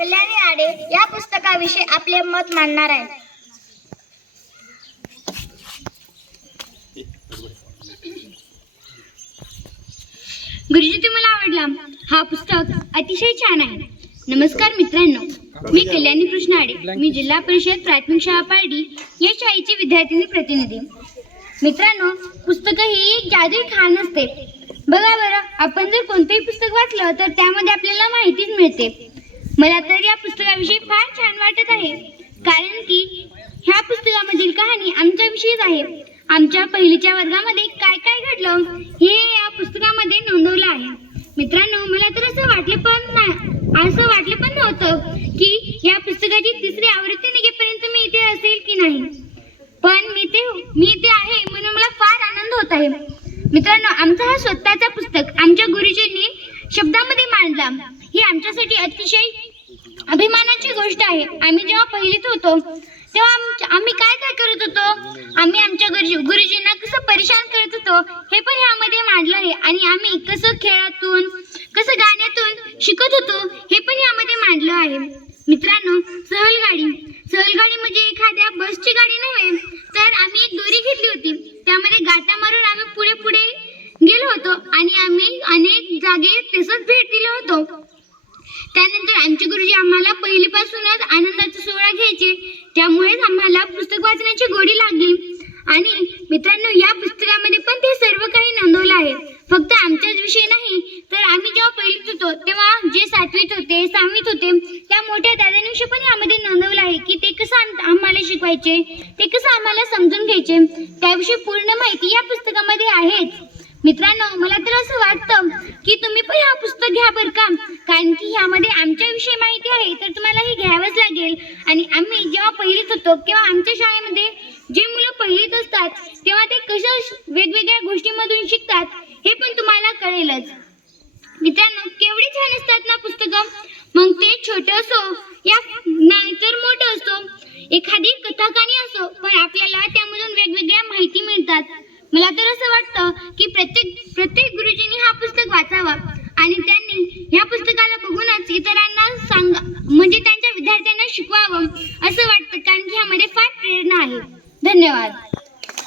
कल्याणी आडे या पुस्तकाविषयी आपले मत मांडणार आहे गुरुजी तुम्हाला आवडला? हा पुस्तक अतिशय छान आहे. नमस्कार मित्रांनो मी कल्याणी कृष्ण आडे. मी जिल्हा परिषद प्राथमिक शाळा पारडी या शाळेची विद्यार्थिनी प्रतिनिधी. मित्रांनो पुस्तकं ही एक जादू खान असते. बघा बरं आपण जर कोणतंही पुस्तक वाचलं तर त्यामध्ये आपल्याला माहितीच मिळते. मला तर या पुस्तकाविषयी फार छान वाटत आहे. कारण की ह्या पुस्तकामधील कहाणी आमच्याविषयीच आहे. आमच्या पहिलीच्या वर्गामध्ये काय काय घडलं हे या पुस्तकामध्ये नोंदवलं आहे. मित्रांनो मला तर असं वाटलं पण नाही असं वाटलं पण नव्हतं की या पुस्तकाची तिसरी आवृत्ती निघेपर्यंत मी इथे असेल की नाही. पण मी ते मी इथे आहे म्हणून मला फार आनंद होत आहे. मित्रांनो आमचा हा स्वतःचा पुस्तक आमच्या गुरुजींनी शब्दामध्ये मांडला. ही आमच्यासाठी अतिशय अभिमानाची गोष्ट आहे. आम्ही जेव्हा पहिलीत होतो तेव्हा आमच्या- आम्ही काय काय करत होतो? आम्ही आमच्या गुरुजी गुरुजींना कसं परेशान करत होतो हे पण यामध्ये मांडलं आहे. आणि आम्ही कसं खेळातून कसं गाण्यातून शिकत होतो हे पण यामध्ये मांडलं आहे. मित्रांनो सहल गाडी सहल गाडी म्हणजे एखाद्या बसची गाडी नव्हे तर आम्ही एक दोरी घेतली होती. त्यामध्ये गाठा मारून आम्ही पुढे पुढे गेलो होतो. आणि आम्ही अनेक जागे तसंच भेट दिलो होतो. त्यानंतर आमचे गुरुजी आम्हाला पहिलीपासूनच आनंदाचा सोहळा घ्यायचे. त्यामुळेच आम्हाला पुस्तक वाचण्याची गोडी लागली. आणि मित्रांनो या पुस्तकामध्ये पण ते सर्व काही नोंदवलं आहे. फक्त आमच्याच विषयी नाही तर आम्ही जेव्हा पहिलीत होतो तेव्हा जे सातवीत होते सहावीत होते त्या मोठ्या दादांविषयी पण यामध्ये नोंदवलं आहे की ते कसं आम्हाला शिकवायचे ते कसं आम्हाला समजून घ्यायचे त्याविषयी पूर्ण माहिती या पुस्तकामध्ये आहेच. मित्रांनो मला तर असं वाटतं की तुम्ही पण हा पुस्तक घ्या बरं का. कारण की ह्यामध्ये आमच्याविषयी माहिती आहे तर तुम्हाला हे घ्यावंच लागेल. आणि आम्ही जेव्हा पहिलीत होतो किंवा आमच्या शाळेमध्ये जे मुलं पहिलीत असतात तेव्हा ते कसं वेगवेगळ्या गोष्टीमधून शिकतात हे पण तुम्हाला कळेलच. मित्रांनो केवढी छान असतात ना पुस्तकं. मग ते छोटं असो या नाहीतर मोठं असो एखादी मला तर असं वाटतं की प्रत्येक प्रत्येक गुरुजींनी हा पुस्तक वाचावा. आणि त्यांनी ह्या पुस्तकाला बघूनच इतरांना सांग म्हणजे त्यांच्या विद्यार्थ्यांना शिकवावं.